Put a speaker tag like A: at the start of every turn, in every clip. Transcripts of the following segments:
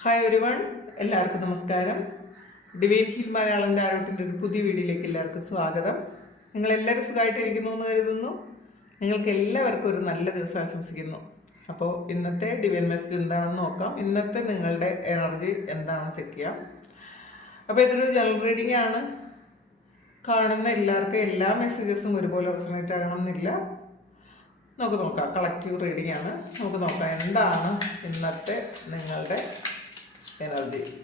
A: Hi ഒരുവൺ എല്ലാവർക്കും നമസ്കാരം. Divine hill Malayalam ആരോട്ടിന്റെ ഒരു പുതിയ വീഡിയോയിലേക്ക് എല്ലാവർക്കും സ്വാഗതം. നിങ്ങൾ എല്ലാവരും സുഖമായിട്ടിരിക്കുന്നു എന്ന് കരുതുന്നു. നിങ്ങൾക്ക് എല്ലാവർക്കും ഒരു നല്ല ദിവസം ആശംസിക്കുന്നു. അപ്പോൾ ഇന്നത്തെ ഡിവൈൻ മെസ്സേജ് എന്താണെന്ന് നോക്കാം. ഇന്നത്തെ നിങ്ങളുടെ എനർജി എന്താണെന്ന് ചെക്ക് ചെയ്യാം. അപ്പോൾ ഇതൊരു ജനറൽ റീഡിംഗ് ആണ്. കാണുന്ന എല്ലാവർക്കും എല്ലാ മെസ്സേജസും ഒരുപോലെ റെസണേറ്റ് ആകണമെന്നില്ല. നമുക്ക് നോക്കാം. കളക്റ്റീവ് റീഡിംഗ് ആണ്. നമുക്ക് നോക്കാം. എന്താണ് ഇന്നത്തെ നിങ്ങളുടെ എനർജി.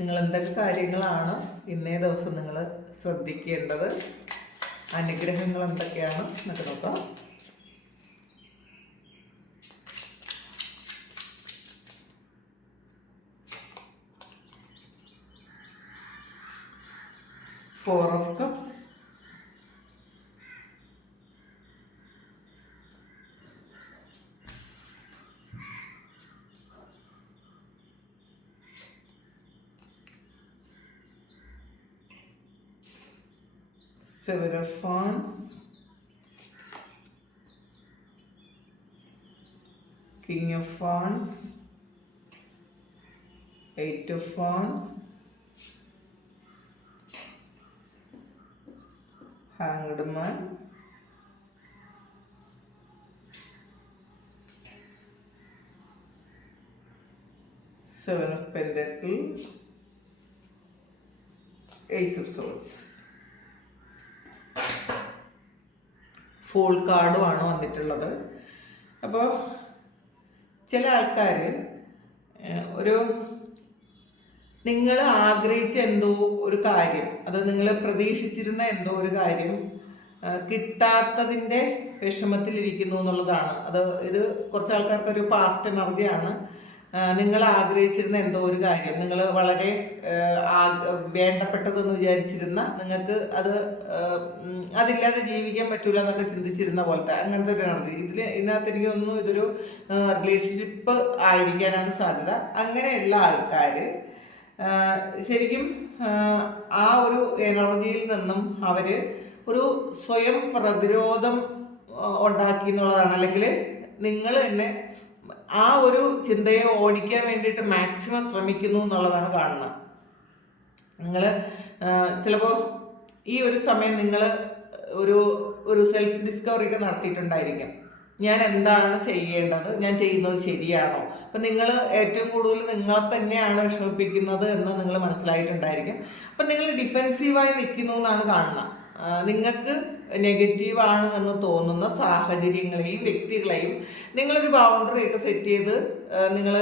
A: നിങ്ങൾ എന്തൊക്കെ കാര്യങ്ങളാണ് ഇന്നേ ദിവസം നിങ്ങൾ ശ്രദ്ധിക്കേണ്ടത്? അനുഗ്രഹങ്ങൾ എന്തൊക്കെയാണ്? എന്നൊക്കെ നോക്കാം. Four of Seven of Wands, King of Wands, Eight of Wands, Hanged Man, Seven of Pentacles, Ace of Swords. Full കാർഡുമാണ് വന്നിട്ടുള്ളത്. അപ്പോൾ ചില ആൾക്കാർ ഒരു നിങ്ങൾ ആഗ്രഹിച്ച എന്തോ ഒരു കാര്യം അത് നിങ്ങൾ പ്രതീക്ഷിച്ചിരുന്ന എന്തോ ഒരു കാര്യം കിട്ടാത്തതിന്റെ വിഷമത്തിലിരിക്കുന്നു എന്നുള്ളതാണ്. അത് ഇത് കുറച്ച് ആൾക്കാർക്ക് ഒരു പാസ്റ്റ് എനർജിയാണ് നിങ്ങൾ ആഗ്രഹിച്ചിരുന്ന എന്തോ ഒരു കാര്യം നിങ്ങൾ വളരെ വേണ്ടപ്പെട്ടതെന്ന് വിചാരിച്ചിരുന്ന നിങ്ങൾക്ക് അത് അതില്ലാതെ ജീവിക്കാൻ പറ്റൂല എന്നൊക്കെ ചിന്തിച്ചിരുന്ന പോലത്തെ അങ്ങനത്തെ ഒരു എനർജി. ഇതിൽ ഇതിനകത്ത് എനിക്ക് തോന്നുന്നു ഇതൊരു റിലേഷൻഷിപ്പ് ആയിരിക്കാനാണ് സാധ്യത. അങ്ങനെയുള്ള ആൾക്കാർ ശരിക്കും ആ ഒരു എനർജിയിൽ നിന്നും അവർ ഒരു സ്വയം പ്രതിരോധം ഉണ്ടാക്കി എന്നുള്ളതാണ്. അല്ലെങ്കിൽ നിങ്ങൾ തന്നെ ആ ഒരു ചിന്തയെ ഓടിക്കാൻ വേണ്ടിയിട്ട് മാക്സിമം ശ്രമിക്കുന്നു എന്നുള്ളതാണ് കാണുന്നത്. നിങ്ങൾ ചിലപ്പോൾ ഈ ഒരു സമയം നിങ്ങൾ ഒരു ഒരു സെൽഫ് ഡിസ്കവറി ഒക്കെ നടത്തിയിട്ടുണ്ടായിരിക്കും. ഞാൻ എന്താണ് ചെയ്യേണ്ടത്? ഞാൻ ചെയ്യുന്നത് ശരിയാണോ? അപ്പം നിങ്ങൾ ഏറ്റവും കൂടുതൽ നിങ്ങളെ തന്നെയാണ് വിഷമിപ്പിക്കുന്നത് എന്ന് നിങ്ങൾ മനസ്സിലായിട്ടുണ്ടായിരിക്കും. അപ്പം നിങ്ങൾ ഡിഫെൻസീവായി നിൽക്കുന്നു എന്നാണ് കാണുന്നത്. നിങ്ങൾക്ക് നെഗറ്റീവാണ് എന്ന് തോന്നുന്ന സാഹചര്യങ്ങളെയും വ്യക്തികളെയും നിങ്ങളൊരു ബൗണ്ടറി ഒക്കെ സെറ്റ് ചെയ്ത് നിങ്ങൾ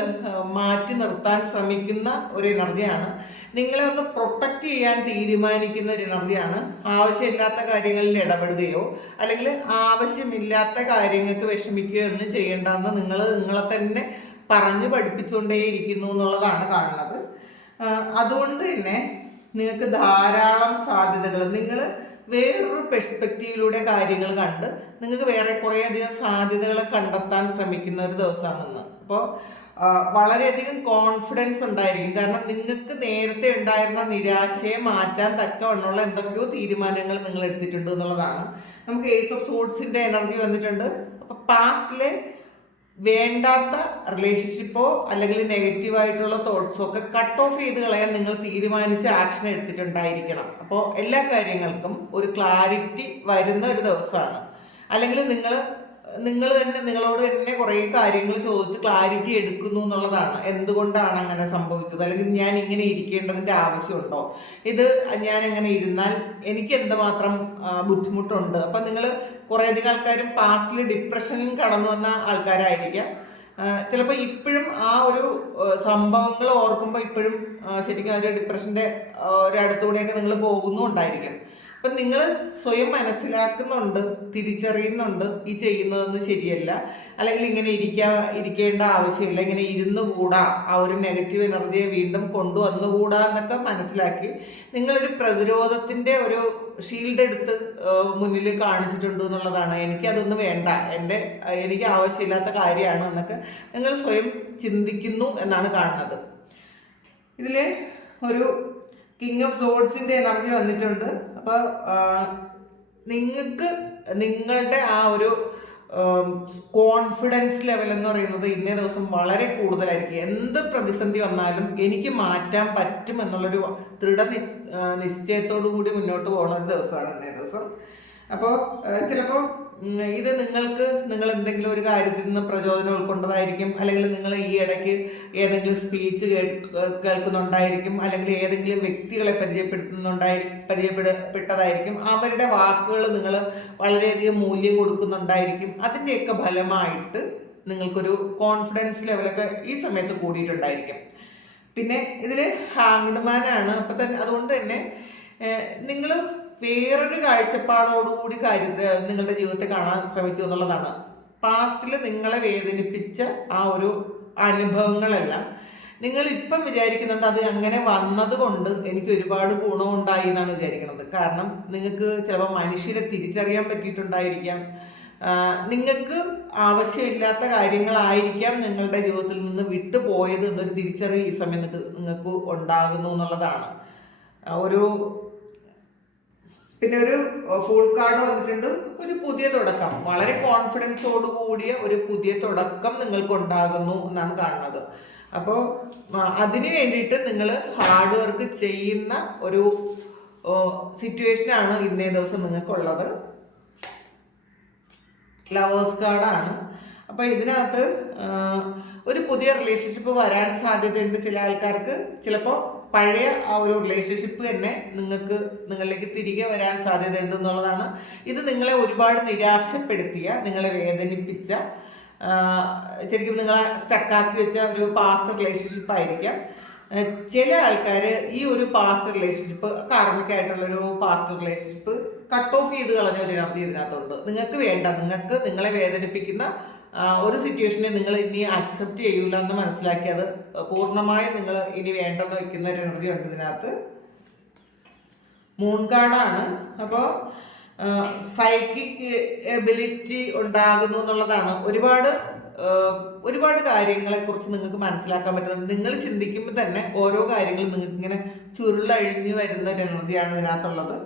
A: മാറ്റി നിർത്താൻ ശ്രമിക്കുന്ന ഒരു എനർജിയാണ് നിങ്ങളെ ഒന്ന് പ്രൊട്ടക്റ്റ് ചെയ്യാൻ തീരുമാനിക്കുന്ന ഒരു എനർജിയാണ് ആവശ്യമില്ലാത്ത കാര്യങ്ങളിൽ ഇടപെടുകയോ അല്ലെങ്കിൽ ആവശ്യമില്ലാത്ത കാര്യങ്ങൾക്ക് വിഷമിക്കുകയോ ഒന്നും ചെയ്യേണ്ടെന്ന് നിങ്ങൾ നിങ്ങളെ തന്നെ പറഞ്ഞു പഠിപ്പിച്ചുകൊണ്ടേയിരിക്കുന്നു എന്നുള്ളതാണ് കാണുന്നത്. അതുകൊണ്ട് തന്നെ നിങ്ങൾക്ക് ധാരാളം സാധ്യതകൾ. നിങ്ങൾ വേറൊരു പെർസ്പെക്റ്റീവിലൂടെ കാര്യങ്ങൾ കണ്ട് നിങ്ങൾക്ക് വേറെ കുറേയധികം സാധ്യതകൾ കണ്ടെത്താൻ ശ്രമിക്കുന്ന ഒരു ദിവസമാണെന്ന്. അപ്പോൾ വളരെയധികം കോൺഫിഡൻസ് ഉണ്ടായിരിക്കും. കാരണം നിങ്ങൾക്ക് നേരത്തെ ഉണ്ടായിരുന്ന നിരാശയെ മാറ്റാൻ തക്കവണ്ണമുള്ള എന്തൊക്കെയോ തീരുമാനങ്ങൾ നിങ്ങൾ എടുത്തിട്ടുണ്ട് എന്നുള്ളതാണ്. നമുക്ക് ഏസ് ഓഫ് സോഡ്സിന്റെ എനർജി വന്നിട്ടുണ്ട്. അപ്പോൾ പാസ്റ്റിലെ വേണ്ടാത്ത റിലേഷൻഷിപ്പോ അല്ലെങ്കിൽ നെഗറ്റീവ് ആയിട്ടുള്ള തോട്ട്സോ ഒക്കെ കട്ട് ഓഫ് ചെയ്ത് കളയാൻ നിങ്ങൾ തീരുമാനിച്ച് ആക്ഷൻ എടുത്തിട്ടുണ്ടായിരിക്കണം. അപ്പോൾ എല്ലാ കാര്യങ്ങൾക്കും ഒരു ക്ലാരിറ്റി വരുന്ന ഒരു ദിവസമാണ്. അല്ലെങ്കിൽ നിങ്ങൾ നിങ്ങൾ തന്നെ നിങ്ങളോട് തന്നെ കുറേ കാര്യങ്ങൾ ചോദിച്ച് ക്ലാരിറ്റി എടുക്കുന്നു എന്നുള്ളതാണ്. എന്തുകൊണ്ടാണ് അങ്ങനെ സംഭവിച്ചത്? അല്ലെങ്കിൽ ഞാൻ ഇങ്ങനെ ഇരിക്കേണ്ടതിന്റെ ആവശ്യമുണ്ടോ? ഇത് ഞാൻ എങ്ങനെ ഇരുന്നാൽ എനിക്ക് എന്തുമാത്രം ബുദ്ധിമുട്ടുണ്ട്? അപ്പം നിങ്ങൾ കുറേയധികം ആൾക്കാരും പാസ്റ്റിൽ ഡിപ്രഷൻ കടന്നു വന്ന ആൾക്കാരായിരിക്കാം. ചിലപ്പോൾ ഇപ്പോഴും ആ ഒരു സംഭവങ്ങൾ ഓർക്കുമ്പോൾ ഇപ്പോഴും ശരിക്കും ആ ഒരു ഡിപ്രഷന്റെ നിങ്ങൾ പോകുന്നുണ്ടായിരിക്കും. അപ്പം നിങ്ങൾ സ്വയം മനസ്സിലാക്കുന്നുണ്ട് തിരിച്ചറിയുന്നുണ്ട് ഈ ചെയ്യുന്നതൊന്നും ശരിയല്ല. അല്ലെങ്കിൽ ഇങ്ങനെ ഇരിക്കാ ഇരിക്കേണ്ട ആവശ്യമില്ല ഇങ്ങനെ ഇരുന്ന് കൂടാ ആ ഒരു നെഗറ്റീവ് എനർജിയെ വീണ്ടും കൊണ്ടുവന്നുകൂടാ എന്നൊക്കെ മനസ്സിലാക്കി നിങ്ങളൊരു പ്രതിരോധത്തിന്റെ ഒരു ഷീൽഡ് എടുത്ത് മുന്നിൽ കാണിച്ചിട്ടുണ്ട് എന്നുള്ളതാണ്. എനിക്കതൊന്നും വേണ്ട. എന്റെ എനിക്ക് ആവശ്യമില്ലാത്ത കാര്യമാണ് എന്നൊക്കെ നിങ്ങൾ സ്വയം ചിന്തിക്കുന്നു എന്നാണ് കാണുന്നത്. ഇതിൽ ഒരു കിങ് ഓഫ് സോഡ്സിന്റെ എനർജി വന്നിട്ടുണ്ട്. അപ്പോൾ നിങ്ങൾക്ക് നിങ്ങളുടെ ആ ഒരു കോൺഫിഡൻസ് ലെവൽ എന്ന് പറയുന്നത് ഇന്നേ ദിവസം വളരെ കൂടുതലായിരിക്കും. എന്ത് പ്രതിസന്ധി വന്നാലും എനിക്ക് മാറ്റാൻ പറ്റും എന്നുള്ളൊരു ദൃഢ നിശ് നിശ്ചയത്തോടു കൂടി മുന്നോട്ട് പോകുന്ന ഒരു ദിവസമാണ് ഇന്നേ ദിവസം. അപ്പോൾ ചിലപ്പോൾ ഇത് നിങ്ങൾക്ക് നിങ്ങൾ എന്തെങ്കിലും ഒരു കാര്യത്തിൽ നിന്ന് പ്രചോദനം ഉൾക്കൊണ്ടതായിരിക്കും അല്ലെങ്കിൽ നിങ്ങൾ ഈ ഇടയ്ക്ക് ഏതെങ്കിലും സ്പീച്ച് കേൾക്കുന്നുണ്ടായിരിക്കും അല്ലെങ്കിൽ ഏതെങ്കിലും വ്യക്തികളെ പരിചയപ്പെടുത്തുന്നുണ്ടായി പരിചയപ്പെടപ്പെട്ടതായിരിക്കും അവരുടെ വാക്കുകൾ നിങ്ങൾ വളരെയധികം മൂല്യം കൊടുക്കുന്നുണ്ടായിരിക്കും. അതിന്റെയൊക്കെ ഫലമായിട്ട് നിങ്ങൾക്കൊരു കോൺഫിഡൻസ് ലെവലൊക്കെ ഈ സമയത്ത് കൂടിയിട്ടുണ്ടായിരിക്കും. പിന്നെ ഇതിൽ ഹാങ്ഡ്മാനാണ് അപ്പം തന്നെ അതുകൊണ്ട് തന്നെ നിങ്ങൾ വേറൊരു കാഴ്ചപ്പാടോടുകൂടി കരുത് നിങ്ങളുടെ ജീവിതത്തെ കാണാൻ ശ്രമിച്ചു എന്നുള്ളതാണ്. പാസ്റ്റിൽ നിങ്ങളെ വേദനിപ്പിച്ച ആ ഒരു അനുഭവങ്ങളെല്ലാം നിങ്ങൾ ഇപ്പം വിചാരിക്കുന്നുണ്ട് അത് അങ്ങനെ വന്നത് കൊണ്ട് എനിക്ക് ഒരുപാട് ഗുണമുണ്ടായി എന്നാണ് വിചാരിക്കുന്നത്. കാരണം നിങ്ങൾക്ക് ചിലപ്പോൾ മനുഷ്യരെ തിരിച്ചറിയാൻ പറ്റിയിട്ടുണ്ടായിരിക്കാം. നിങ്ങൾക്ക് ആവശ്യമില്ലാത്ത കാര്യങ്ങളായിരിക്കാം നിങ്ങളുടെ ജീവിതത്തിൽ നിന്ന് വിട്ടുപോയത് എന്നൊരു തിരിച്ചറിവ് ഈ സമയം നിങ്ങൾക്ക് നിങ്ങൾക്ക് ഉണ്ടാകുന്നു എന്നുള്ളതാണ്. ഒരു പിന്നെ ഒരു ഫുൾ കാർഡ് വന്നിട്ടുണ്ട്. ഒരു പുതിയ തുടക്കം. വളരെ കോൺഫിഡൻസോട് കൂടിയ ഒരു പുതിയ തുടക്കം നിങ്ങൾക്ക് ഉണ്ടാകുന്നു എന്നാണ് കാണുന്നത്. അപ്പോൾ അതിന് വേണ്ടിയിട്ട് നിങ്ങൾ ഹാർഡ് വർക്ക് ചെയ്യുന്ന ഒരു സിറ്റുവേഷനാണ് ഇന്നേ ദിവസം നിങ്ങൾക്കുള്ളത്. ലവേഴ്സ് കാർഡാണ് അപ്പോൾ ഇതിനകത്ത് ഒരു പുതിയ റിലേഷൻഷിപ്പ് വരാൻ സാധ്യതയുണ്ട് ചില ആൾക്കാർക്ക്. ചിലപ്പോൾ പഴയ ആ ഒരു റിലേഷൻഷിപ്പ് തന്നെ നിങ്ങൾക്ക് നിങ്ങളിലേക്ക് തിരികെ വരാൻ സാധ്യതയുണ്ട് എന്നുള്ളതാണ്. ഇത് നിങ്ങളെ ഒരുപാട് നിരാശപ്പെടുത്തിയ നിങ്ങളെ വേദനിപ്പിച്ച ശരിക്കും നിങ്ങളെ സ്റ്റക്കാക്കി വെച്ച ഒരു പാസ്റ്റ് റിലേഷൻഷിപ്പ് ആയിരിക്കാം. ചില ആൾക്കാർ ഈ ഒരു പാസ്റ്റ് റിലേഷൻഷിപ്പ് കാർമികമായിട്ടുള്ളൊരു പാസ്റ്റ് റിലേഷൻഷിപ്പ് കട്ട് ഓഫ് ചെയ്ത് കളഞ്ഞ ഒരു എനർജി ഇതിനകത്തുണ്ട്. നിങ്ങൾക്ക് വേണ്ട നിങ്ങൾക്ക് നിങ്ങളെ വേദനിപ്പിക്കുന്ന ഒരു സിറ്റുവേഷനെ നിങ്ങൾ ഇനി അക്സെപ്റ്റ് ചെയ്യൂല എന്ന് മനസ്സിലാക്കി അത് പൂർണമായും നിങ്ങൾ ഇനി വേണ്ടെന്ന് വെക്കുന്ന ഒരു എനർജി ഉണ്ട് ഇതിനകത്ത്. മൂൺ കാർഡാണ് അപ്പോൾ സൈക്കിക് എബിലിറ്റി ഉണ്ടാകുന്നു എന്നുള്ളതാണ്. ഒരുപാട് ഒരുപാട് കാര്യങ്ങളെ കുറിച്ച് നിങ്ങൾക്ക് മനസ്സിലാക്കാൻ പറ്റുന്നത് നിങ്ങൾ ചിന്തിക്കുമ്പോൾ തന്നെ ഓരോ കാര്യങ്ങളും നിങ്ങൾക്ക് ഇങ്ങനെ ചുരുളഴിഞ്ഞു വരുന്ന ഒരു എനർജിയാണ് ഇതിനകത്തുള്ളത്.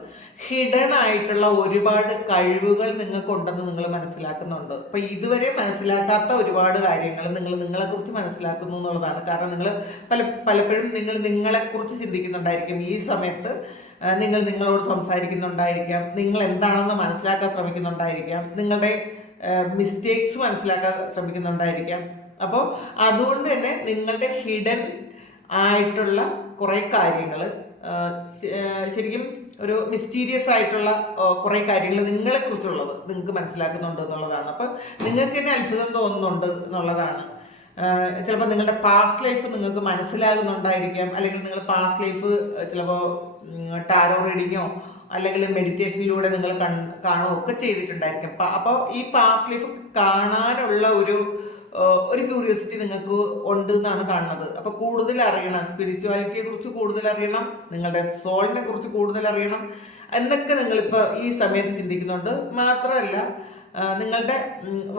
A: ഹിഡൻ ആയിട്ടുള്ള ഒരുപാട് കഴിവുകൾ നിങ്ങൾക്കുണ്ടെന്ന് നിങ്ങൾ മനസ്സിലാക്കുന്നുണ്ട്. അപ്പൊ ഇതുവരെ മനസ്സിലാക്കാത്ത ഒരുപാട് കാര്യങ്ങൾ നിങ്ങൾ നിങ്ങളെക്കുറിച്ച് മനസ്സിലാക്കുന്നു എന്നുള്ളതാണ്. കാരണം നിങ്ങൾ പല പലപ്പോഴും നിങ്ങൾ നിങ്ങളെക്കുറിച്ച് ചിന്തിക്കുന്നുണ്ടായിരിക്കും. ഈ സമയത്ത് നിങ്ങൾ നിങ്ങളോട് സംസാരിക്കുന്നുണ്ടായിരിക്കാം. നിങ്ങൾ എന്താണെന്ന് മനസ്സിലാക്കാൻ ശ്രമിക്കുന്നുണ്ടായിരിക്കാം. നിങ്ങളുടെ മിസ്റ്റേക്സ് മനസ്സിലാക്കാൻ ശ്രമിക്കുന്നുണ്ടായിരിക്കാം. അപ്പോൾ അതുകൊണ്ട് തന്നെ നിങ്ങളുടെ ഹിഡൻ ആയിട്ടുള്ള കുറേ കാര്യങ്ങൾ ശരിക്കും ഒരു മിസ്റ്റീരിയസ് ആയിട്ടുള്ള കുറേ കാര്യങ്ങൾ നിങ്ങളെക്കുറിച്ചുള്ളത് നിങ്ങൾക്ക് മനസ്സിലാക്കുന്നുണ്ട് എന്നുള്ളതാണ്. അപ്പം നിങ്ങൾക്ക് തന്നെ അത്ഭുതം തോന്നുന്നുണ്ട് എന്നുള്ളതാണ്. ചിലപ്പോൾ നിങ്ങളുടെ പാസ്റ്റ് ലൈഫ് നിങ്ങൾക്ക് മനസ്സിലാകുന്നുണ്ടായിരിക്കാം. അല്ലെങ്കിൽ നിങ്ങൾ പാസ്റ്റ് ലൈഫ് ചിലപ്പോൾ ടാരോ റീഡിങ്ങോ അല്ലെങ്കിൽ മെഡിറ്റേഷനിലൂടെ നിങ്ങൾ കൺ കാണുകയോ ഒക്കെ ചെയ്തിട്ടുണ്ടായിരിക്കും അപ്പോൾ ഈ പാസ്റ്റ് ലൈഫ് കാണാനുള്ള ഒരു ഒരു ക്യൂരിയോസിറ്റി നിങ്ങൾക്ക് ഉണ്ട് എന്നാണ് കാണുന്നത്. അപ്പോൾ കൂടുതൽ അറിയണം സ്പിരിച്വാലിറ്റിയെ കുറിച്ച് കൂടുതൽ അറിയണം നിങ്ങളുടെ സോളിനെ കുറിച്ച് കൂടുതൽ അറിയണം എന്നൊക്കെ നിങ്ങളിപ്പോൾ ഈ സമയത്ത് ചിന്തിക്കുന്നുണ്ട്. മാത്രമല്ല നിങ്ങളുടെ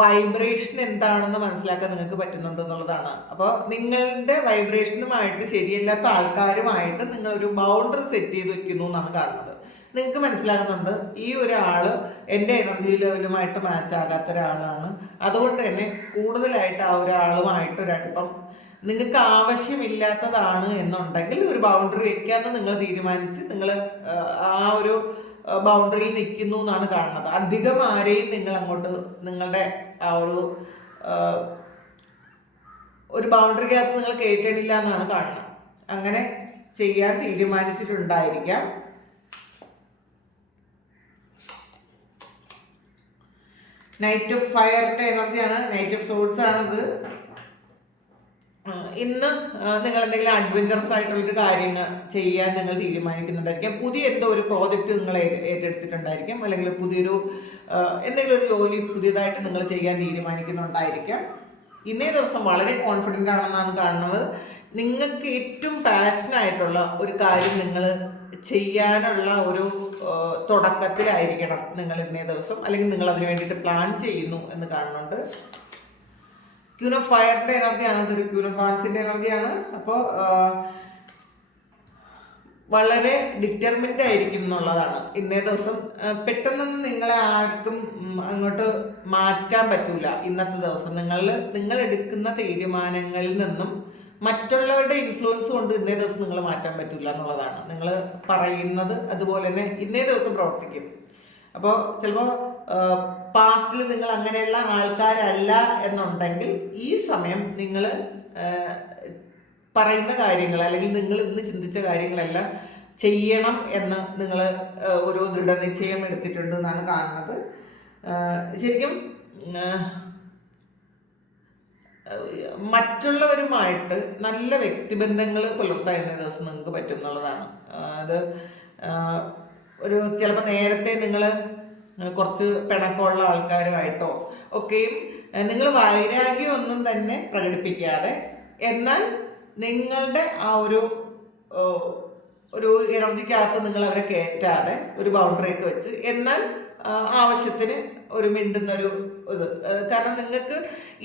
A: വൈബ്രേഷൻ എന്താണെന്ന് മനസ്സിലാക്കാൻ നിങ്ങൾക്ക് പറ്റുന്നുണ്ട് എന്നുള്ളതാണ്. അപ്പോൾ നിങ്ങളുടെ വൈബ്രേഷനുമായിട്ട് ശരിയല്ലാത്ത ആൾക്കാരുമായിട്ട് ഒരു ബൗണ്ടറി സെറ്റ് ചെയ്ത് വെക്കുന്നു എന്നാണ് കാണുന്നത്. നിങ്ങൾക്ക് മനസ്സിലാകുന്നുണ്ട് ഈ ഒരാൾ എന്റെ എനർജി ലെവലുമായിട്ട് മാച്ച് ആകാത്ത ഒരാളാണ്. അതുകൊണ്ട് തന്നെ കൂടുതലായിട്ട് ആ ഒരാളുമായിട്ട് ഒരടുപ്പം നിങ്ങൾക്ക് ആവശ്യമില്ലാത്തതാണ് എന്നുണ്ടെങ്കിൽ ഒരു ബൗണ്ടറി വെക്കാമെന്ന് നിങ്ങൾ തീരുമാനിച്ച് നിങ്ങൾ ആ ഒരു ബൗണ്ടറിയിൽ നിൽക്കുന്നു എന്നാണ് കാണുന്നത്. അധികം ആരെയും നിങ്ങൾ അങ്ങോട്ട് നിങ്ങളുടെ ആ ഒരു ഒരു ഒരു ബൗണ്ടറിക്കകത്ത് നിങ്ങൾ കയറ്റണില്ല എന്നാണ് കാണുന്നത്. അങ്ങനെ ചെയ്യാൻ തീരുമാനിച്ചിട്ടുണ്ടായിരിക്കാം. നൈറ്റ് ഓഫ് ഫയറിന്റെ എനർജിയാണ്. നൈറ്റ് ഓഫ് സോഴ്സ് ആണിത്. ഇന്ന് നിങ്ങൾ എന്തെങ്കിലും അഡ്വഞ്ചറസ് ആയിട്ടുള്ളൊരു കാര്യങ്ങൾ ചെയ്യാൻ നിങ്ങൾ തീരുമാനിക്കുന്നുണ്ടായിരിക്കാം. പുതിയ എന്തോ ഒരു പ്രോജക്റ്റ് നിങ്ങൾ ഏറ്റെടുത്തിട്ടുണ്ടായിരിക്കാം. അല്ലെങ്കിൽ പുതിയൊരു എന്തെങ്കിലും ഒരു ജോലി പുതിയതായിട്ട് നിങ്ങൾ ചെയ്യാൻ തീരുമാനിക്കുന്നുണ്ടായിരിക്കാം. ഇന്നേ ദിവസം വളരെ കോൺഫിഡന്റ് ആണെന്നാണ് കാണുന്നത്. നിങ്ങൾക്ക് ഏറ്റവും പാഷനായിട്ടുള്ള ഒരു കാര്യം നിങ്ങൾ ചെയ്യാനുള്ള ഒരു തുടക്കത്തിലായിരിക്കണം നിങ്ങൾ ഇന്നേ ദിവസം അല്ലെങ്കിൽ നിങ്ങൾ അതിന് വേണ്ടിയിട്ട് പ്ലാൻ ചെയ്യുന്നു എന്ന് കാണുന്നുണ്ട്. ക്യൂൻ ഓഫ് ഫയറിന്റെ എനർജിയാണ് ഇതൊരു ക്യൂൻ ഓഫ് ഫാൻസിന്റെ എനർജിയാണ് അപ്പോൾ വളരെ ഡിറ്റർമിൻഡ് ആയിരിക്കും എന്നുള്ളതാണ്. ഇന്നേ ദിവസം പെട്ടെന്നൊന്നും നിങ്ങളെ ആർക്കും അങ്ങോട്ട് മാറ്റാൻ പറ്റില്ല ഇന്നത്തെ ദിവസം. നിങ്ങൾ നിങ്ങൾ എടുക്കുന്ന തീരുമാനങ്ങളിൽ നിന്നും മറ്റുള്ളവരുടെ ഇൻഫ്ലുവൻസ് കൊണ്ട് ഇന്നേ ദിവസം നിങ്ങൾ മാറ്റാൻ പറ്റില്ല എന്നുള്ളതാണ്. നിങ്ങൾ പറയുന്നത് അതുപോലെ തന്നെ ഇന്നേ ദിവസം പ്രവർത്തിക്കും. അപ്പോൾ ചിലപ്പോൾ പാസ്റ്റിൽ നിങ്ങൾ അങ്ങനെയുള്ള ആൾക്കാരല്ല എന്നുണ്ടെങ്കിൽ ഈ സമയം നിങ്ങൾ പറയുന്ന കാര്യങ്ങൾ അല്ലെങ്കിൽ നിങ്ങൾ ഇന്ന് ചിന്തിച്ച കാര്യങ്ങളെല്ലാം ചെയ്യണം എന്ന് നിങ്ങൾ ഒരു ദൃഢനിശ്ചയം എടുത്തിട്ടുണ്ട് എന്നാണ് കാണുന്നത്. ശരിക്കും മറ്റുള്ളവരുമായിട്ട് നല്ല വ്യക്തിബന്ധങ്ങൾ പുലർത്താൻ ഇന്ന ദിവസം നിങ്ങൾക്ക് പറ്റും എന്നുള്ളതാണ് അത് ഒരു ചിലപ്പോൾ നേരത്തെ നിങ്ങൾ കുറച്ച് പിണക്കമുള്ള ആൾക്കാരുമായിട്ടോ ഒക്കെയും നിങ്ങൾ വൈരാഗ്യമൊന്നും തന്നെ പ്രകടിപ്പിക്കാതെ എന്നാൽ നിങ്ങളുടെ ആ ഒരു ഒരു എനർജിക്കകത്ത് നിങ്ങൾ അവരെ കയറ്റാതെ ഒരു ബൗണ്ടറി ഒക്കെ വെച്ച് എന്നാൽ ആവശ്യത്തിന് ഒരു മിണ്ടുന്ന ഒരു ഇത്. കാരണം നിങ്ങൾക്ക്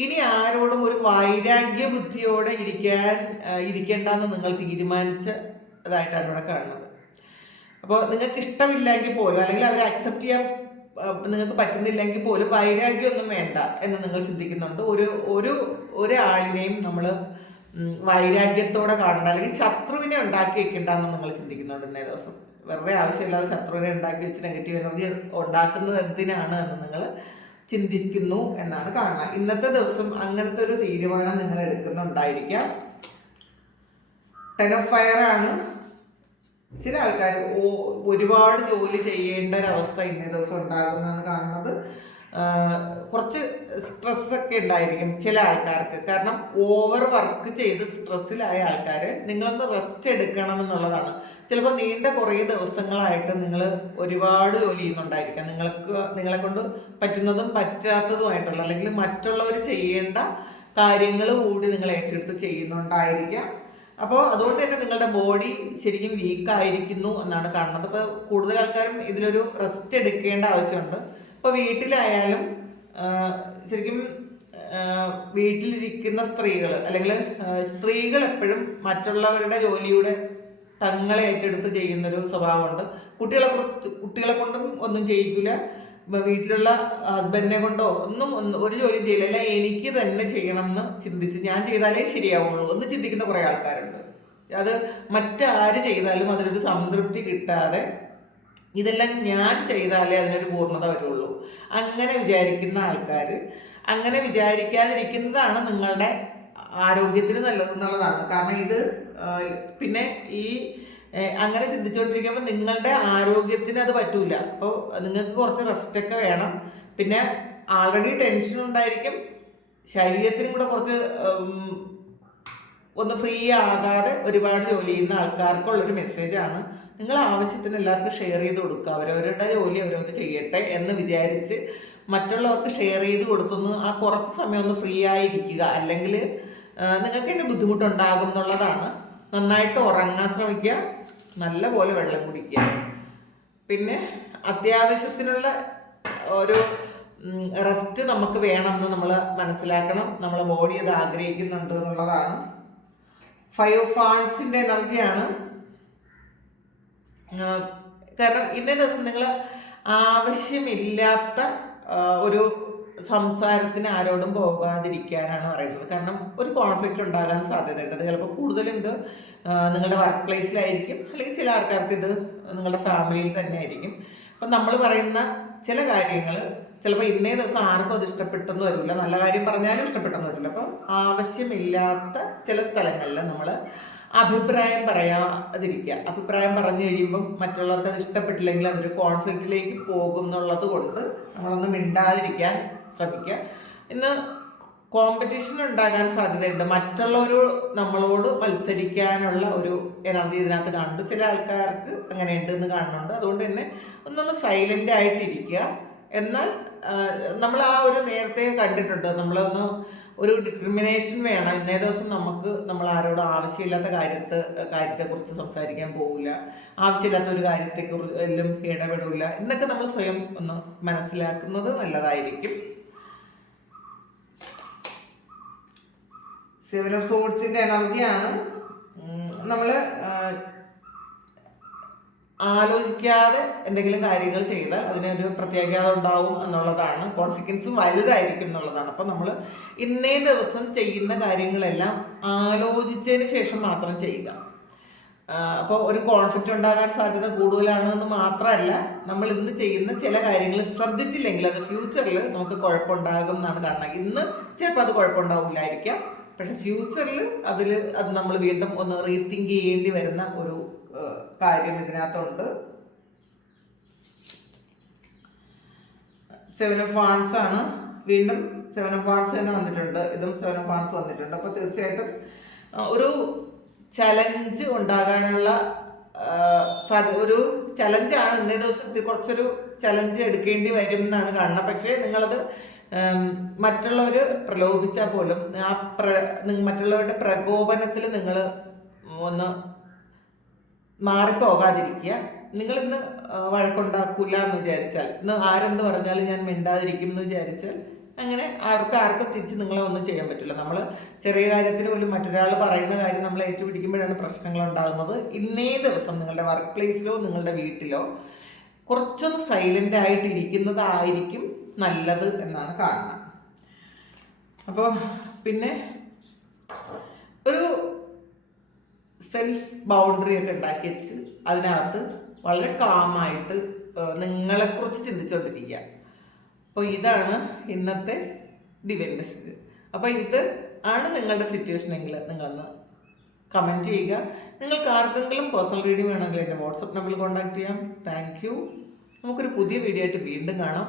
A: ഇനി ആരോടും ഒരു വൈരാഗ്യ ബുദ്ധിയോടെ ഇരിക്കാൻ ഇരിക്കേണ്ടെന്ന് നിങ്ങൾ തീരുമാനിച്ച ഇതായിട്ടാണ് ഇവിടെ കാണുന്നത്. അപ്പോൾ നിങ്ങൾക്ക് ഇഷ്ടമില്ലെങ്കിൽ പോലും അല്ലെങ്കിൽ അവരെ അക്സെപ്റ്റ് ചെയ്യാൻ നിങ്ങൾക്ക് പറ്റുന്നില്ലെങ്കിൽ പോലും വൈരാഗ്യമൊന്നും വേണ്ട എന്ന് നിങ്ങൾ ചിന്തിക്കുന്നുണ്ട്. ഒരു ഒരു ഒരാളിനെയും നമ്മൾ വൈരാഗ്യത്തോടെ കാണണ്ട അല്ലെങ്കിൽ ശത്രുവിനെ ഉണ്ടാക്കി വെക്കണ്ടെന്ന് നിങ്ങൾ ചിന്തിക്കുന്നുണ്ട് ഇന്നേ ദിവസം. വെറുതെ ആവശ്യമില്ലാതെ ശത്രുവിനെ ഉണ്ടാക്കി വെച്ച് നെഗറ്റീവ് എനർജി ഉണ്ടാക്കുന്നത് എന്തിനാണ് എന്ന് നിങ്ങൾ ചിന്തിക്കുന്നു എന്നാണ് കാണുന്നത്. ഇന്നത്തെ ദിവസം അങ്ങനത്തെ ഒരു തീരുമാനം നിങ്ങൾ എടുക്കുന്നുണ്ടായിരിക്കാം. ടെൻ ആണ്. ചില ആൾക്കാർ ഒരുപാട് ജോലി ചെയ്യേണ്ട ഒരവസ്ഥ ഇന്നേ ദിവസം ഉണ്ടാകുന്നതാണ് കാണുന്നത്. കുറച്ച് സ്ട്രെസ് ഒക്കെ ഉണ്ടായിരിക്കും ചില ആൾക്കാർക്ക്. കാരണം ഓവർ വർക്ക് ചെയ്ത് സ്ട്രെസ്സിലായ ആൾക്കാർ നിങ്ങളൊന്ന് റെസ്റ്റ് എടുക്കണം എന്നുള്ളതാണ്. ചിലപ്പോൾ നീണ്ട കുറേ ദിവസങ്ങളായിട്ട് നിങ്ങൾ ഒരുപാട് ജോലി ചെയ്യുന്നുണ്ടായിരിക്കാം. നിങ്ങൾക്ക് നിങ്ങളെ കൊണ്ട് പറ്റുന്നതും പറ്റാത്തതുമായിട്ടുള്ള അല്ലെങ്കിൽ മറ്റുള്ളവർ ചെയ്യേണ്ട കാര്യങ്ങൾ കൂടി നിങ്ങൾ ഏറ്റെടുത്ത് ചെയ്യുന്നുണ്ടായിരിക്കാം. അപ്പോൾ അതുകൊണ്ട് തന്നെ നിങ്ങളുടെ ബോഡി ശരിക്കും വീക്കായിരിക്കുന്നു എന്നാണ് കാണുന്നത്. അപ്പോൾ കൂടുതൽ ആൾക്കാരും ഇതിലൊരു റെസ്റ്റ് എടുക്കേണ്ട ആവശ്യമുണ്ട്. ഇപ്പോൾ വീട്ടിലായാലും ശരിക്കും വീട്ടിലിരിക്കുന്ന സ്ത്രീകൾ അല്ലെങ്കിൽ സ്ത്രീകൾ എപ്പോഴും മറ്റുള്ളവരുടെ ജോലിയുടെ തങ്ങളെ ഏറ്റെടുത്ത് ചെയ്യുന്നൊരു സ്വഭാവമുണ്ട്. കുട്ടികളെ കുറിച്ച് കുട്ടികളെ കൊണ്ടും ഒന്നും ചെയ്യിക്കില്ല വീട്ടിലുള്ള ഹസ്ബൻഡിനെ കൊണ്ടോ ഒന്നും ഒന്നും ഒരു ജോലി ചെയ്യില്ല. എനിക്ക് തന്നെ ചെയ്യണം എന്ന് ചിന്തിച്ച് ഞാൻ ചെയ്താലേ ശരിയാവുള്ളൂ എന്ന് ചിന്തിക്കുന്ന കുറേ ആൾക്കാരുണ്ട്. അത് മറ്റാര് ചെയ്താലും അതിലൊരു സംതൃപ്തി കിട്ടാതെ ഇതെല്ലാം ഞാൻ ചെയ്താലേ അതിനൊരു പൂർണത വരുള്ളൂ. അങ്ങനെ വിചാരിക്കുന്ന ആൾക്കാർ അങ്ങനെ വിചാരിക്കാതിരിക്കുന്നതാണ് നിങ്ങളുടെ ആരോഗ്യത്തിന് നല്ലത് എന്നുള്ളതാണ്. കാരണം ഇത് പിന്നെ ഈ അങ്ങനെ ചിന്തിച്ചുകൊണ്ടിരിക്കുമ്പോൾ നിങ്ങളുടെ ആരോഗ്യത്തിന് അത് പറ്റൂല. അപ്പോൾ നിങ്ങൾക്ക് കുറച്ച് റെസ്റ്റൊക്കെ വേണം. പിന്നെ ആൾറെഡി ടെൻഷൻ ഉണ്ടായിരിക്കും. ശരീരത്തിനും കൂടെ കുറച്ച് ഒന്ന് ഫ്രീ ആകാതെ ഒരുപാട് ജോലി ചെയ്യുന്ന ആൾക്കാർക്കുള്ളൊരു മെസ്സേജാണ് നിങ്ങൾ ആവശ്യത്തിന് എല്ലാവർക്കും ഷെയർ ചെയ്ത് കൊടുക്കുക അവരവരുടെ ജോലി അവരവർ ചെയ്യട്ടെ എന്ന് വിചാരിച്ച് മറ്റുള്ളവർക്ക് ഷെയർ ചെയ്ത് കൊടുത്തൊന്ന് ആ കുറച്ച് സമയം ഒന്ന് ഫ്രീ ആയിരിക്കുക. അല്ലെങ്കിൽ നിങ്ങൾക്ക് തന്നെ ബുദ്ധിമുട്ടുണ്ടാകും എന്നുള്ളതാണ്. നന്നായിട്ട് ഉറങ്ങാൻ ശ്രമിക്കുക. നല്ല പോലെ വെള്ളം കുടിക്കുക. പിന്നെ അത്യാവശ്യത്തിനുള്ള ഒരു റെസ്റ്റ് നമുക്ക് വേണമെന്ന് നമ്മൾ മനസ്സിലാക്കണം. നമ്മളെ ബോഡി അത് ആഗ്രഹിക്കുന്നുണ്ട് എന്നുള്ളതാണ്. ഫൈവ് ഫാൻസിന്റെ എനർജിയാണ് കാരണം ഇന്നേ ദിവസം നിങ്ങൾ ആവശ്യമില്ലാത്ത ഒരു സംസാരത്തിന് ആരോടും പോകാതിരിക്കാനാണ് പറയുന്നത്. കാരണം ഒരു കോൺഫ്ലിക്റ്റ് ഉണ്ടാകാൻ സാധ്യതയുണ്ട്. ചിലപ്പോൾ കൂടുതലും ഇത് നിങ്ങളുടെ വർക്ക് പ്ലേസിലായിരിക്കും അല്ലെങ്കിൽ ചില ആൾക്കാർക്ക് ഇത് നിങ്ങളുടെ ഫാമിലിയിൽ തന്നെ ആയിരിക്കും അപ്പം നമ്മൾ പറയുന്ന ചില കാര്യങ്ങൾ ചിലപ്പോൾ ഇന്നേ ദിവസം ആർക്കും അത് ഇഷ്ടപ്പെട്ടെന്ന് വരില്ല. നല്ല കാര്യം പറഞ്ഞാലും ഇഷ്ടപ്പെട്ടെന്ന് വരില്ല. അപ്പം ആവശ്യമില്ലാത്ത ചില സ്ഥലങ്ങളിൽ നമ്മൾ അഭിപ്രായം പറയാതിരിക്കുക. അഭിപ്രായം പറഞ്ഞു കഴിയുമ്പം മറ്റുള്ളവർക്ക് അത് ഇഷ്ടപ്പെട്ടില്ലെങ്കിൽ അതൊരു കോൺഫ്ലിക്റ്റിലേക്ക് പോകും എന്നുള്ളത് കൊണ്ട് നമ്മളൊന്ന് മിണ്ടാതിരിക്കാൻ ശ്രമിക്കുക. ഇന്ന് കോമ്പറ്റീഷൻ ഉണ്ടാകാൻ സാധ്യതയുണ്ട്. മറ്റുള്ളവർ നമ്മളോട് മത്സരിക്കാനുള്ള ഒരു എനർജി ഇതിനകത്ത് കാണുന്നുണ്ട്. ചില ആൾക്കാർക്ക് അങ്ങനെ ഉണ്ട് എന്ന് കാണുന്നുണ്ട്. അതുകൊണ്ട് തന്നെ ഒന്നൊന്ന് സൈലന്റ് ആയിട്ടിരിക്കുക. എന്നാൽ നമ്മൾ ആ ഒരു നേരത്തെ കണ്ടിട്ടുണ്ട്. നമ്മളൊന്ന് ഒരു ഡിക്രിമിനേഷൻ വേണം. ഇന്നേ ദിവസം നമുക്ക് നമ്മൾ ആരോടും ആവശ്യമില്ലാത്ത കാര്യത്തെ കാര്യത്തെക്കുറിച്ച് സംസാരിക്കാൻ പോകില്ല ആവശ്യമില്ലാത്ത ഒരു കാര്യത്തെക്കുറിച്ചും ഇടപെടില്ല. എന്നൊക്കെ നമ്മൾ സ്വയം ഒന്ന് മനസ്സിലാക്കുന്നത് നല്ലതായിരിക്കും. സെവൻ ഓഫ് സോഡ്സിന്റെ എനർജിയാണ് നമ്മൾ ആലോചിക്കാതെ എന്തെങ്കിലും കാര്യങ്ങൾ ചെയ്താൽ അതിനൊരു പ്രത്യാഘാതം ഉണ്ടാവും എന്നുള്ളതാണ്. കോൺസിക്വൻസ് വലുതായിരിക്കും എന്നുള്ളതാണ്. അപ്പം നമ്മൾ ഇന്നേ ദിവസം ചെയ്യുന്ന കാര്യങ്ങളെല്ലാം ആലോചിച്ചതിന് ശേഷം മാത്രം ചെയ്യുക. അപ്പോൾ ഒരു കോൺഫ്ലിക്റ്റ് ഉണ്ടാകാൻ സാധ്യത കൂടുതലാണ് എന്ന് മാത്രമല്ല നമ്മൾ ഇന്ന് ചെയ്യുന്ന ചില കാര്യങ്ങൾ ശ്രദ്ധിച്ചില്ലെങ്കിൽ അത് ഫ്യൂച്ചറിൽ നമുക്ക് കുഴപ്പമുണ്ടാകും എന്നാണ് കാണുന്നത് ഇന്ന് ചിലപ്പോൾ അത് കുഴപ്പമുണ്ടാവില്ലായിരിക്കാം. പക്ഷെ ഫ്യൂച്ചറിൽ അതിൽ അത് നമ്മൾ വീണ്ടും ഒന്ന് റീതിങ്ക് ചെയ്യേണ്ടി വരുന്ന ഒരു കാര്യം ഇതിനകത്തുണ്ട്. സെവൻ ഓഫ് വാൺസ് ആണ്. വീണ്ടും സെവൻ ഓഫ് വാൺസ് തന്നെ വന്നിട്ടുണ്ട്. ഇതും സെവൻ ഓഫ് വാൺസ് വന്നിട്ടുണ്ട്. അപ്പോൾ തീർച്ചയായിട്ടും ഒരു ചലഞ്ച് ഉണ്ടാകാനുള്ള ഒരു ചലഞ്ചാണ് ഇന്നേ ദിവസത്തിൽ കുറച്ചൊരു ചലഞ്ച് എടുക്കേണ്ടി വരും എന്നാണ് കാണുന്നത്. പക്ഷേ നിങ്ങളത് മറ്റുള്ളവർ പ്രലോഭിച്ചാൽ പോലും ആ പ്ര മറ്റുള്ളവരുടെ പ്രകോപനത്തിൽ നിങ്ങൾ ഒന്ന് മാറിപ്പോകാതിരിക്കുക. നിങ്ങൾ ഇന്ന് വഴക്കുണ്ടാക്കൂല എന്ന് വിചാരിച്ചാൽ ഇന്ന് ആരെന്ന് പറഞ്ഞാലും ഞാൻ മിണ്ടാതിരിക്കും എന്ന് വിചാരിച്ചാൽ അങ്ങനെ അവർക്ക് ആർക്കും തിരിച്ച് നിങ്ങളെ ഒന്നും ചെയ്യാൻ പറ്റില്ല. നമ്മൾ ചെറിയ കാര്യത്തിന് പോലും മറ്റൊരാൾ പറയുന്ന കാര്യം നമ്മൾ ഏറ്റുപിടിക്കുമ്പോഴാണ് പ്രശ്നങ്ങൾ ഉണ്ടാകുന്നത്. ഇന്നേ ദിവസം നിങ്ങളുടെ വർക്ക് പ്ലേസിലോ നിങ്ങളുടെ വീട്ടിലോ കുറച്ചൊന്ന് സൈലന്റ് ആയിട്ട് ഇരിക്കുന്നതായിരിക്കും നല്ലത് എന്നാണ് കാണുന്നത്. അപ്പോൾ പിന്നെ ഒരു സെൽഫ് ബൗണ്ടറി ഒക്കെ ഉണ്ടാക്കി വെച്ച് അതിനകത്ത് വളരെ കാമായിട്ട് നിങ്ങളെക്കുറിച്ച് ചിന്തിച്ചുകൊണ്ടിരിക്കുക അപ്പോൾ ഇതാണ് ഇന്നത്തെ ഡിവൈൻ മെസ്സേജ് അപ്പോൾ ഇത് ആണ് നിങ്ങളുടെ സിറ്റുവേഷൻ എങ്കിൽ നിങ്ങളൊന്ന് കമന്റ് ചെയ്യുക. നിങ്ങൾക്ക് ആർക്കെങ്കിലും പേഴ്സണൽ റീഡിംഗ് വേണമെങ്കിൽ എന്റെ വാട്സപ്പ് നമ്പറിൽ കോൺടാക്ട് ചെയ്യാം. താങ്ക് യു നമുക്കൊരു പുതിയ വീഡിയോ ആയിട്ട് വീണ്ടും കാണാം.